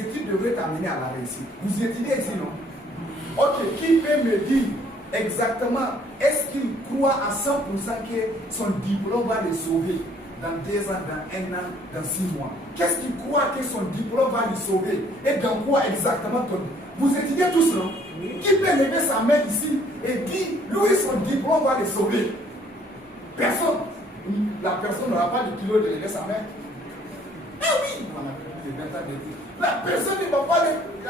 études devraient t'amener à la réussite. Vous étudiez ici, non? Ok, qui peut me dire exactement, est-ce qu'il croit à 100% que son diplôme va le sauver dans 2 ans, dans 1 an, dans 6 mois? Qu'est-ce qu'il croit que son diplôme va le sauver? Et dans quoi exactement Vous étudiez tous, non? Qui peut lever sa main ici et dire, lui, son diplôme va le sauver? Personne. La personne n'aura pas le kilo de lever sa main. Ah oui, on a plus de 20 ans d'études. La personne ne va pas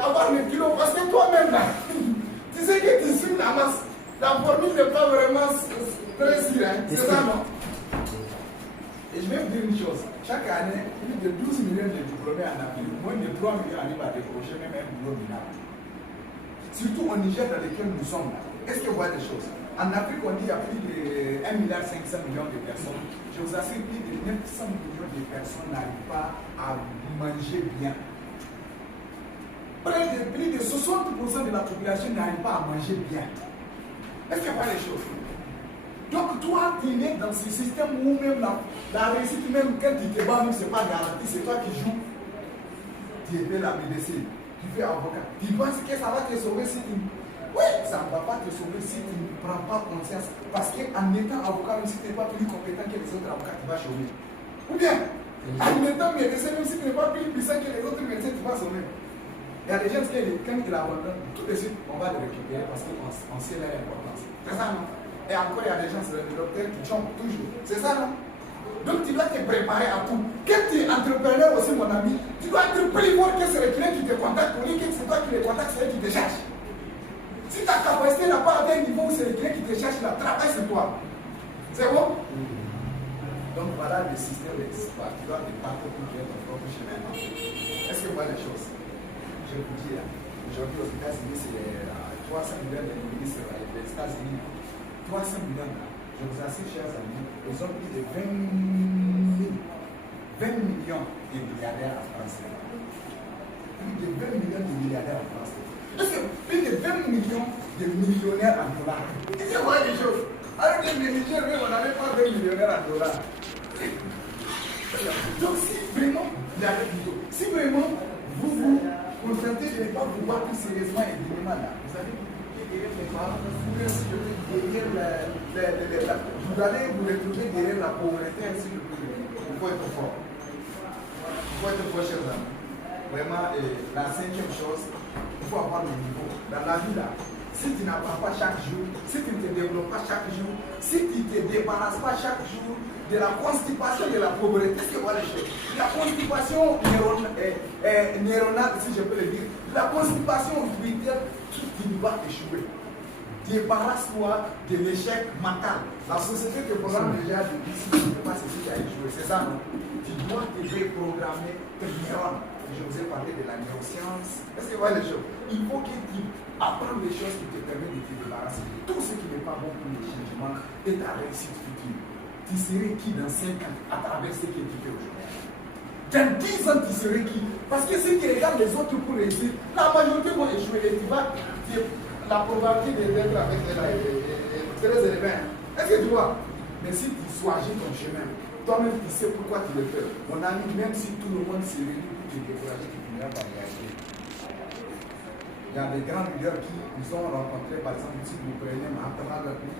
avoir le kilo parce que toi-même, là, tu sais que tu suis la masse. La formule n'est pas vraiment très sûre, hein? C'est ça, non? Et je vais vous dire une chose. Chaque année, plus de 12 millions de diplômés en Afrique, moins de 3 millions arrivent à décrocher même un boulot minable. Surtout au Niger dans lequel nous sommes là. Est-ce que vous voyez des choses? En Afrique, on dit qu'il y a plus de 1,5 milliard de personnes. Je vous assure, plus de 900 millions de personnes n'arrivent pas à manger bien. Plus de 60% de la population n'arrive pas à manger bien. Est-ce qu'il y a pas les choses? Donc toi, tu es dans ce système où même la réussite, même quand tu te bats, ce n'est pas garanti, c'est toi qui joues. Tu fais la médecine, tu fais avocat. Tu penses que ça va te sauver si tu... Oui, ça ne va pas te sauver si tu ne prends pas conscience. Parce qu'en étant avocat, même si tu n'es pas plus compétent que les autres avocats, tu vas chômer. Ou bien, en étant médecin, même si tu n'es pas plus puissant que les autres médecins, tu vas sauver. Il y a des gens qui, quand ils abandonnent, tout de suite, on va les récupérer parce qu'on sait leur importance. C'est ça, non? Et encore, il y a des gens, c'est des docteurs qui chompent toujours. C'est ça, non? Donc, tu dois te préparer à tout. Quand tu es entrepreneur aussi, mon ami, tu dois être plus fort que c'est les clients qui te contactent. Pour dire que c'est toi qui les contactes, c'est eux qui te cherchent. Si ta capacité n'a pas atteint un niveau où c'est les clients qui te cherchent, là, travaille sur toi. C'est bon? Donc, voilà le système existe. Tu dois te battre pour créer ton propre chemin. Est-ce que vous voyez les choses? Je vous dis, aujourd'hui aux États-Unis, c'est 300 millions de ministres des États-Unis. 300 millions, je vous assure, chers amis, ils ont plus de 20 millions de milliardaires en France. Plus de 20 millions de milliardaires en France. Plus de 20 millions de millionnaires en dollars. Qu'est-ce que vous voyez les choses? Alors que les Nigériens, on n'avait pas 20 millionnaires en dollars. Donc si vraiment, si vraiment vous contentez de ne pas vous voir plus sérieusement et dignement là, vous allez vous derrière les parents, vous allez vous retrouver derrière la pauvreté ainsi que il faut être fort. Il faut être fort, chers amis. Vraiment, la 5e chose, il faut avoir le niveau. Dans la vie là, si tu n'apprends pas chaque jour, si tu ne te développes pas chaque jour, si tu ne te débarrasses pas chaque jour de la constipation de la pauvreté, qu'est-ce que vous voyez les choses? La constipation neuronale, si je peux le dire, la constipation spirituelle, tu vas échouer. Débarrasse-toi de l'échec mental. La société te programme déjà de dire si tu ne fais pas ceci, tu as échoué. C'est ça, non? Tu dois te déprogrammer tes neurones. Je vous ai parlé de la neuroscience. Est-ce que vous voyez les choses? Il faut que tu apprennes les choses qui te permettent de te débarrasser de tout ce qui n'est pas bon pour le changement et ta réussite future. Tu serais qui dans 5 ans à travers ce que tu fais aujourd'hui? Dans 10 ans, tu serais qui? Parce que si tu regardes les autres pour réussir, la majorité vont échouer et tu vas... La probabilité d'être avec est très élevée. Est-ce que tu vois? Mais si tu choisis ton chemin, toi-même tu sais pourquoi tu le fais. Mon ami, même si tout le monde se réunit pour te décourager, tu finiras par réagir. Il y a des grands leaders qui nous ont rencontrés, par exemple, si vous prenez Mahatma Gandhi,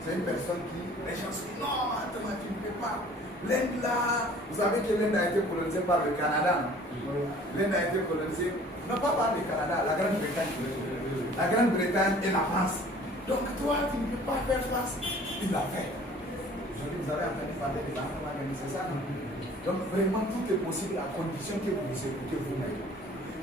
c'est une personne qui, les gens se disent non, Mahatma, tu ne peux pas. L'Inde là, vous savez que l'Inde a été colonisée par le Canada. L'Inde a été colonisée, non pas par le Canada, la Grande-Bretagne. La Grande-Bretagne et la France. Donc toi, tu ne peux pas faire face. Il l'a fait. Aujourd'hui, vous avez entendu parler de l'enfant, c'est ça, non? Donc vraiment, tout est possible à condition que vous vous écoutez vous-même.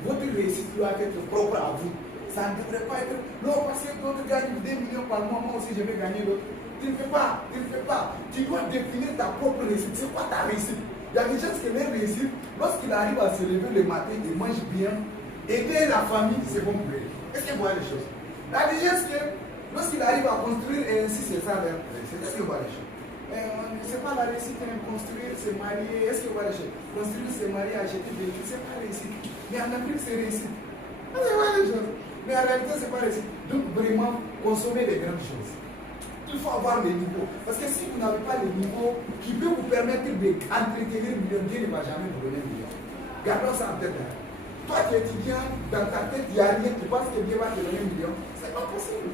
Votre réussite doit être propre à vous. Ça ne devrait pas être, non, parce que d'autres gagnent 2 millions par mois, moi aussi je vais gagner d'autres. Tu ne fais pas, tu ne fais pas. Tu dois définir ta propre réussite. C'est quoi ta réussite? Il y a des gens qui leur réussite, lorsqu'il arrive à se lever le matin, il mange bien, aider la famille, c'est bon pour lui. Est-ce que vous voyez les choses? La richesse que, lorsqu'il arrive à construire, et ainsi c'est ça leur réussite. Est-ce que vous voyez les choses? C'est pas la réussite, construire, se marier. Est-ce que vous voyez les choses? Construire, se marier, acheter des véhicules, c'est pas réussite. Mais en Afrique, c'est réussite. Est-ce que vous voyez les choses? Mais en réalité, c'est pas réussite. Donc vraiment, consommer les grandes choses. Il faut avoir les niveaux. Parce que si vous n'avez pas les niveaux qui peuvent vous permettre d'entretenir le million, Dieu ne va jamais vous donner le million. Gardons ça en tête. Toi, tu es étudiant, dans ta tête, il n'y a rien, tu penses que Dieu va te donner 1 million. C'est pas possible.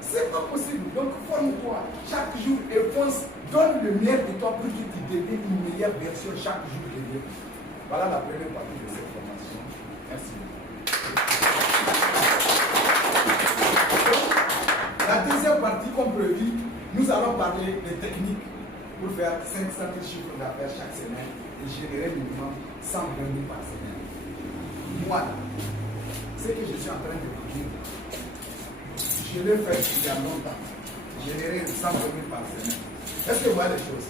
C'est pas possible. Donc, forme-toi chaque jour et fonce. Donne le meilleur de toi pour que tu deviennes une meilleure version chaque jour de Dieu. Voilà la première partie de cette formation. Merci. La deuxième partie, comme prévu, nous allons parler des techniques pour faire 500 000 chiffres d'affaires chaque semaine et générer minimum 120 000 par semaine. Moi, ce que je suis en train de vous dire, je l'ai fait il y a longtemps. Générer 120 000 par semaine. Est-ce que vous voyez les choses?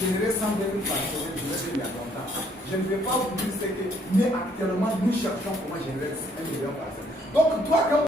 Générer 120 000 par semaine, je l'ai fait il y a longtemps. Je ne vais pas vous dire ce que, mais actuellement, nous cherchons comment générer 1 million par semaine. Donc, toi, quand